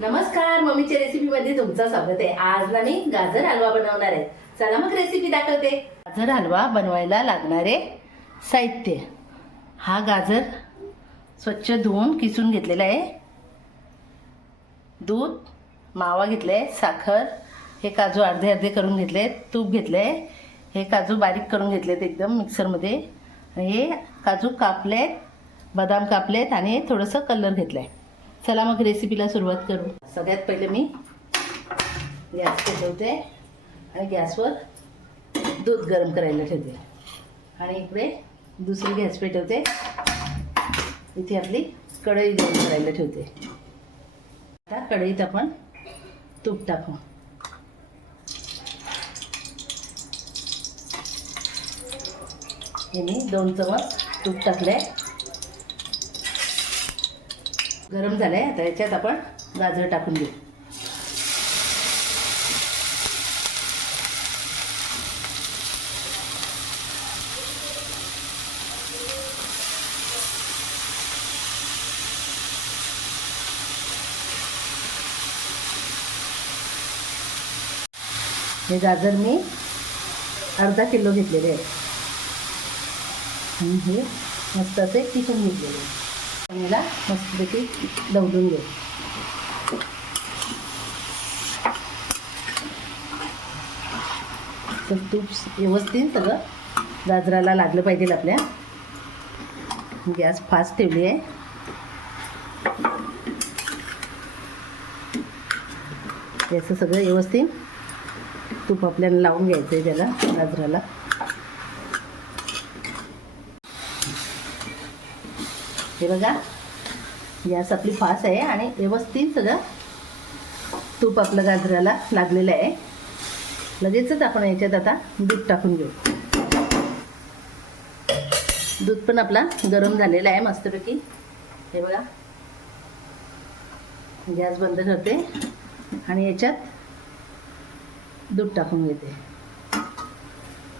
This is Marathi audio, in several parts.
नमस्कार मम्मीच्या रेसिपीमध्ये तुमचं स्वागत आहे. आज ना मी गाजर हलवा बनवणार आहे. चला मग रेसिपी दाखवते. गाजर हलवा बनवायला लागणारे साहित्य. हा गाजर स्वच्छ धुवून किसून घेतलेला आहे. दूध मावा घेतलाय साखर हे काजू अर्धे अर्धे करून घेतले तूप घेतले हे काजू बारीक करून घेतलेत एकदम मिक्सरमध्ये हे काजू कापलेत बदाम कापलेत आणि थोडंसं कलर घेतलं आहे चला मग रेसिपीला सुरुवात करू. सगळ्यात पहिले मी गॅस पेटवते आणि गॅसवर दूध गरम करायला ठेवते. आणि इकडे दुसरी गॅस पेटवते. इथे आपली कढई गरम करायला ठेवते. आता कढईत आपण तूप टाकू. हे मी दोन चमच तूप टाकले गरम झालंय. आता याच्यात आपण गाजर टाकून घेऊ. हे गाजर मी अर्धा किलो घेतलेले आहे. आणि हे मस्त असे किसून घेतलेले आहे. याला मस्तपैकी दवडून घेऊ. तर तूप व्यवस्थित सगळं गाजराला लागलं पाहिजे आपल्या. गॅस फास्ट ठेवली आहे. याचं सगळं व्यवस्थित तूप आपल्याला लावून घ्यायचं आहे त्याला गाजराला. हे बघा गॅस आपली फास्ट आहे आणि व्यवस्थित सगळं तूप आपलं गाजराला लागलेलं आहे. लगेचच आपण याच्यात आता दूध टाकून घेऊ. दूध पण आपला गरम झालेला आहे मस्तपैकी. हे बघा. गॅस बंद करते आणि याच्यात दूध टाकून घेते.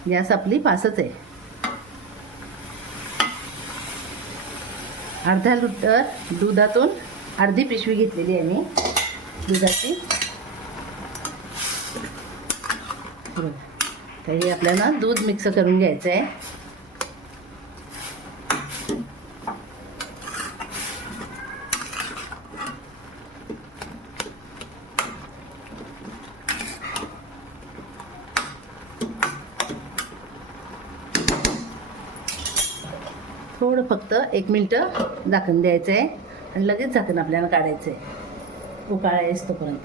गॅस आपली पासच आहे. अर्धा लिटर दुधातून अर्धी पिशवी घेतलेली आहे मी दुधाची. तर हे आपल्याला दूध मिक्स करून घ्यायचं आहे थोडं फक्त एक मिनटं झाकण द्यायचं आहे आणि लगेच झाकण आपल्याला काढायचं आहे उकाळा येस तोपर्यंत.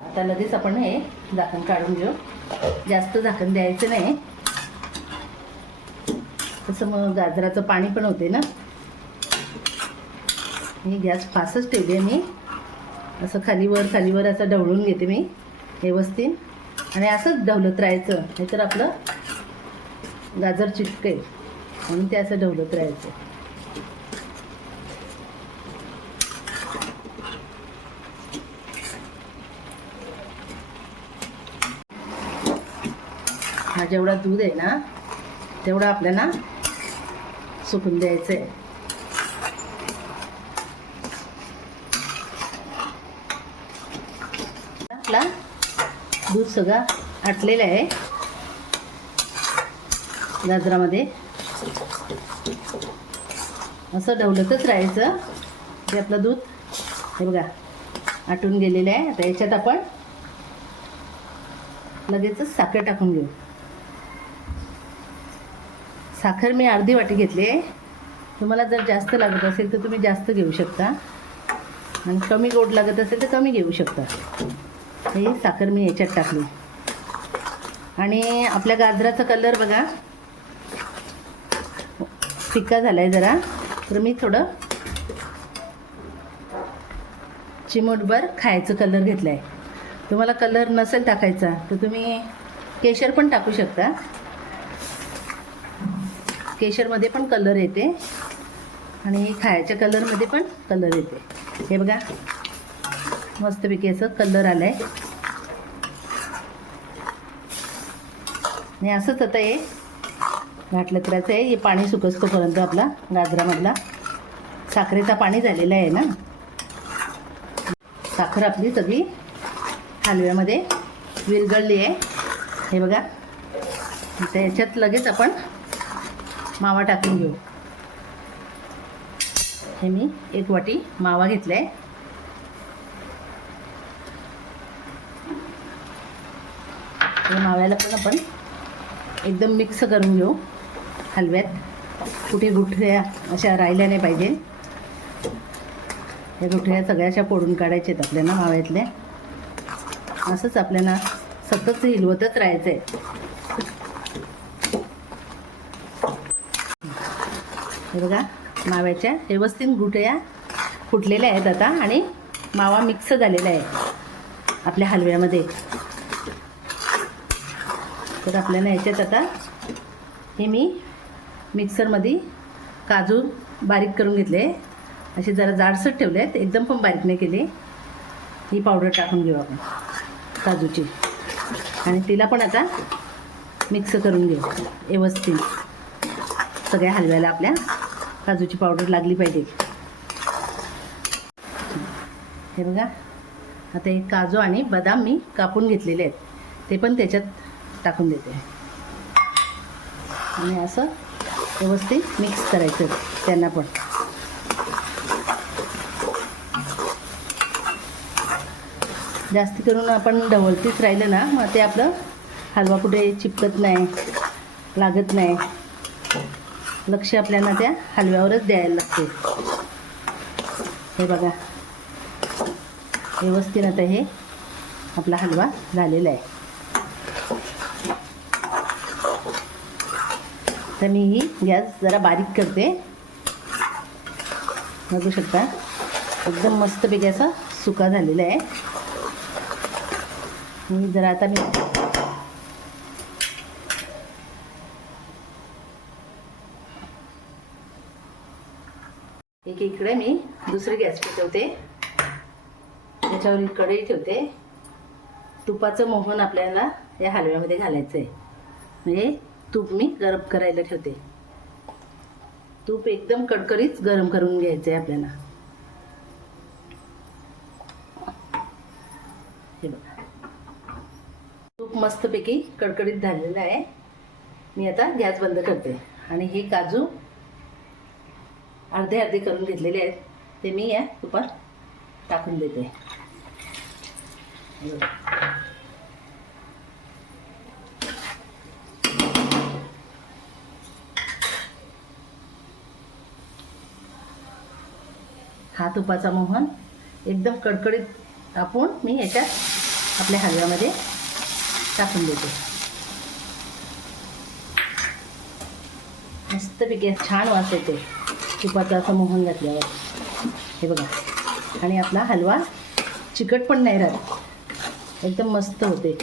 आता लगेच आपण हे झाकण काढून घेऊ. जास्त झाकण द्यायचं नाही. तसं मग गाजराचं पाणी पण होते ना? मी गॅस फासच ठेवली आहे मी. असं खालीवर खालीवर असं ढवळून घेते मी व्यवस्थित. आणि असंच ढवलत राहायचं. नाहीतर आपलं गाजर चिटकेल. म्हणून ते असं ढवलत राहायचं. हा जेवढा दूध आहे ना तेवढा आपल्याला सुकून द्यायचं आहे आपला दूध सगळं आटलेलं आहे. गाजरामध्ये. असं ढवलतच राहायचं. ते आपलं दूध. हे बघा आटून गेलेलं आहे. आता याच्यात आपण लगेचच साखर टाकून घेऊ. साखर मी अर्धी वाटी घेतली आहे. तुम्हाला जर जास्त लागत असेल तर तुम्ही जास्त घेऊ शकता. आणि कमी गोड लागत असेल तर कमी घेऊ शकता. हे साखर मी याच्यात टाकली. आणि आपल्या गाजराचा कलर बघा. फिक्का झाला आहे जरा. तर मी थोडं चिमूटभर खायचं कलर घेतला आहे तुम्हाला कलर नसेल टाकायचा तर तुम्ही केशर पण टाकू शकता. केशरमध्ये पण कलर येते. आणि खायच्या कलरमध्ये पण कलर येते. हे बघा. मस्तपैकी असं कलर आलं आहे आणि असंच आता हे घाटलं करायचं आहे हे पाणी सुकसतोपर्यंत आपला गाजरामधला साखरेचा पाणी झालेला आहे ना. साखर आपली सगळी हलव्यामध्ये विरघळली आहे. हे बघा त्याच्यात लगेच आपण मावा टाकून घेऊ. हे मी एक वाटी मावा घेतला आहे माव्याला पण आपण एकदम मिक्स करून घेऊ. हलव्यात. कुठे गुठळ्या अशा राहिल्या नाही पाहिजे. या गुठळ्या सगळ्या अशा फोडून काढायच्या आहेत आपल्याला माव्यातल्या. असंच आपल्याला सतत हिलवतच राहायचं आहे हे बघा माव्याच्या व्यवस्थित गुठळ्या फुटलेल्या आहेत आता आणि मावा मिक्स झालेला आहे आपल्या हलव्यामध्ये. तर आपल्याला याच्यात आता हे मी मिक्सरमध्ये काजू बारीक करून घेतले. असे जरा जाडसर ठेवले आहेत एकदम पण बारीक नाही केले. ही पावडर टाकून घेऊ आपण काजूची. आणि तिला पण आता मिक्स करून घेऊ व्यवस्थित. सगळ्या हलव्याला आपल्या काजूची पावडर लागली पाहिजे. हे बघा आता हे काजू आणि बदाम मी कापून घेतलेले आहेत. ते पण त्याच्यात टाकून देते. आणि असं व्यवस्थित मिक्स करायचं त्यांना पण. जास्त करून आपण ढवळतीच राहिलं ना मग ते आपलं हलवा कुठे चिपकत नाही लागत नाही. लक्ष आपल्याला त्या हलव्यावरच द्यायला लागते. हे बघा. व्यवस्थित आता हे आपला हलवा झालेला आहे. तर मी ही गॅस जरा बारीक करते. बघू शकता. एकदम मस्तपैकी असा सुका झालेला आहे. मी जरा आता मी एक इकडे मी दुसरी गॅस पेटवते त्याच्यावर कढई ठेवते. तुपाचं मोहन आपल्याला या हलव्यामध्ये घालायचं आहे म्हणजे तूप मी गरम करायला ठेवते. तूप एकदम कडकडीत गरम करून घ्यायचं आहे आपल्याला. हे बघा. तूप मस्तपैकी कडकडीत झालेलं आहे. मी आता गॅस बंद करते. आणि हे काजू अर्धे अर्धे करून घेतलेले आहेत. ते मी या तुपात टाकून देते. हा तुपाचा मोहन. एकदम कडकडीत टाकून मी याच्यात आपल्या हलव्यामध्ये टाकून देते. मस्तपैकी छान वास येते तुपाचा असं मोहन घातल्यावर. हे बघा. आणि आपला हलवा चिकट पण नाही राहत. एकदम मस्त होते.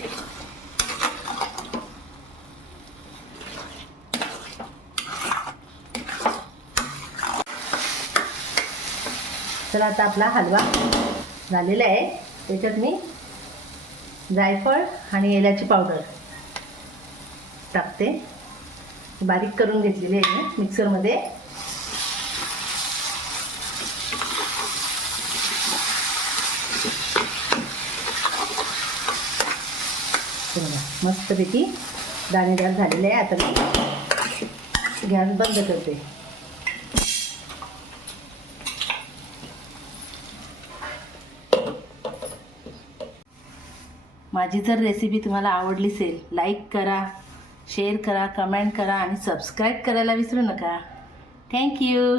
तर आता आपला हलवा झालेला आहे. त्याच्यात मी जायफळ आणि एलाची पावडर टाकते. बारीक करून घेतलेली आहे मी मिक्सरमध्ये. मस्तपैकी दाणेदार झालेले आहे. आता मी गॅस बंद करते. माझी जर रेसिपी तुम्हाला आवडली असेल लाईक करा शेअर करा कमेंट करा आणि सबस्क्राईब करायला विसरू नका. थँक्यू